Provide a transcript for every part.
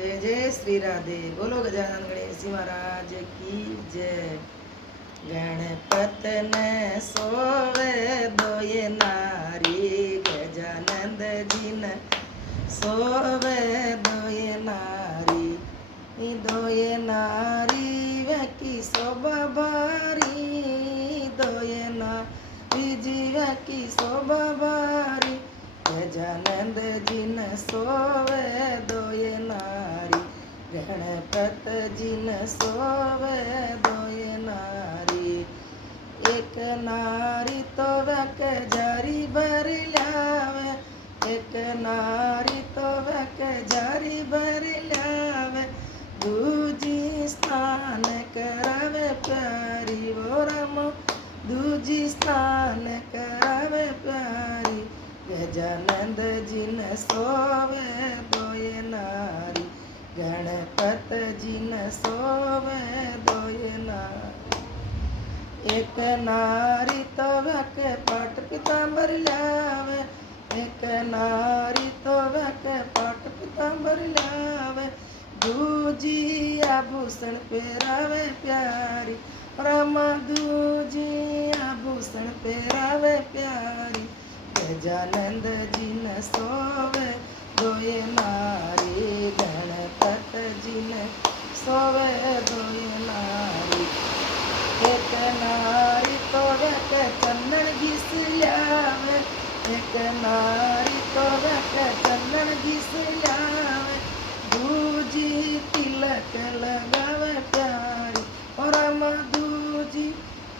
जय जय श्री राधे। बोलो गजानन गणेश महाराज की जय। गणपत ने सोवे दोये नारी, गजानंद जी ने सोवे दोये नारी। दोये नारी वेकी शोभा भारी, दोये नारी जीवा की शोभा भारी। गजानंद जी ने सोवे दोये नारी, गणपत जी ने सोवे दोये नारी। एक नारी तो वक जारी भर लावे, एक नारी तो वक जारी भर लावे। दूजी स्नान करावे प्यारी, वो रामो दूजी स्नान करावे प्यारी। गजानंद जी ने सोवे दोये नारी, गणपत जी ने सोवे दोये नारी। एक नारी तो वक पाट पीतांबर लावे, एक नारी तो वक पाट पीतांबर लावे। दूजी आभूषण पहरावे प्यारी, रामा दूजी आभूषण पहरावे प्यारी। गजानंद जी ने सोवे दोये नारी, गणपत जी ने सोवे दोये नारी। एक नारी तो वक चंदन घिस लावे, एक नारी तो वक चंदन घिस लावे। दूजी तिलक लगावे प्यारी, और दूजी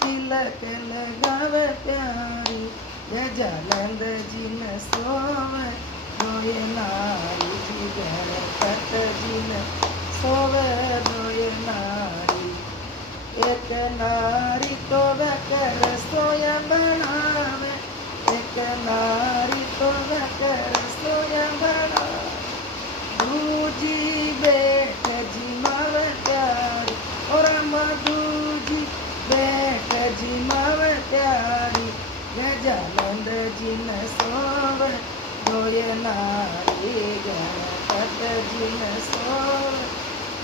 तिलक लगावे प्यारी। गजानंद जी ने सोवे दोये नारी, गणपत जी ने सोवे दोये नारी। एक नारी तो वक रसोया बनावे, एक नारी तो वक रसोया बनावे। दूजी बैठ जिमावे प्यारी, और दूजी बैठ जिमावे प्यारी। गजानंद जी ने सोवे दोये नारी, गणपत जी ने सोवे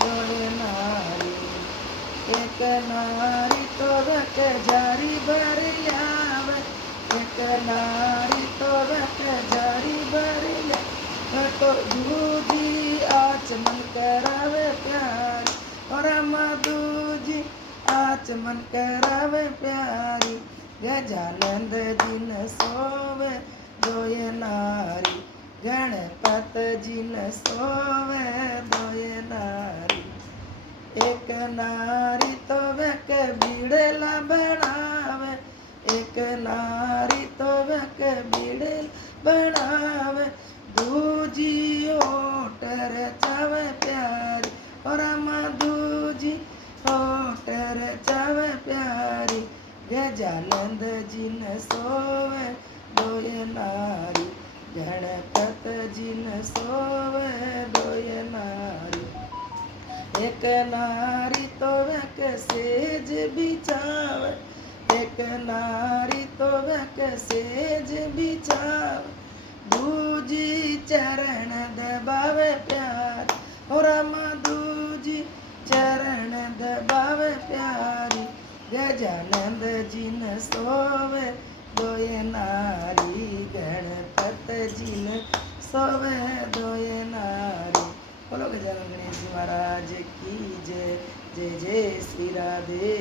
दोये नारी। एक नारी तो वक जारी भर लावे, एक नारी तो वक जारी भर लावे। तो दूजी आचमन करावे प्यारी, और दूजी आचमन करावे प्यारी। गजानंद जी ने सोवे दोये नारी, गणपत जी ने सोवे दोये नारी। एक नारी तो वक बीड़ेला बनावे, एक नारी तो वक बीड़ेला बनावे। दूजी ओटर चावे प्यारी, और दूजी ओटर चावे प्यारी। गजानंद जी ने सोवे दोये नारी, गणपत जी ने सोवे दोये नारी। एक नारी तो वक सेज बिछावे, एक नारी तो वक सेज बिछावे। दूजी चरण दबावे प्यारी, और दूजी चरण दबावे प्यारी। गजानंद जी ने सोवे दोये नारी, गणपत जी ने सोवे दोये नारी। बोलो गजानन गणेश महाराज की जय। जय जय श्री राधे।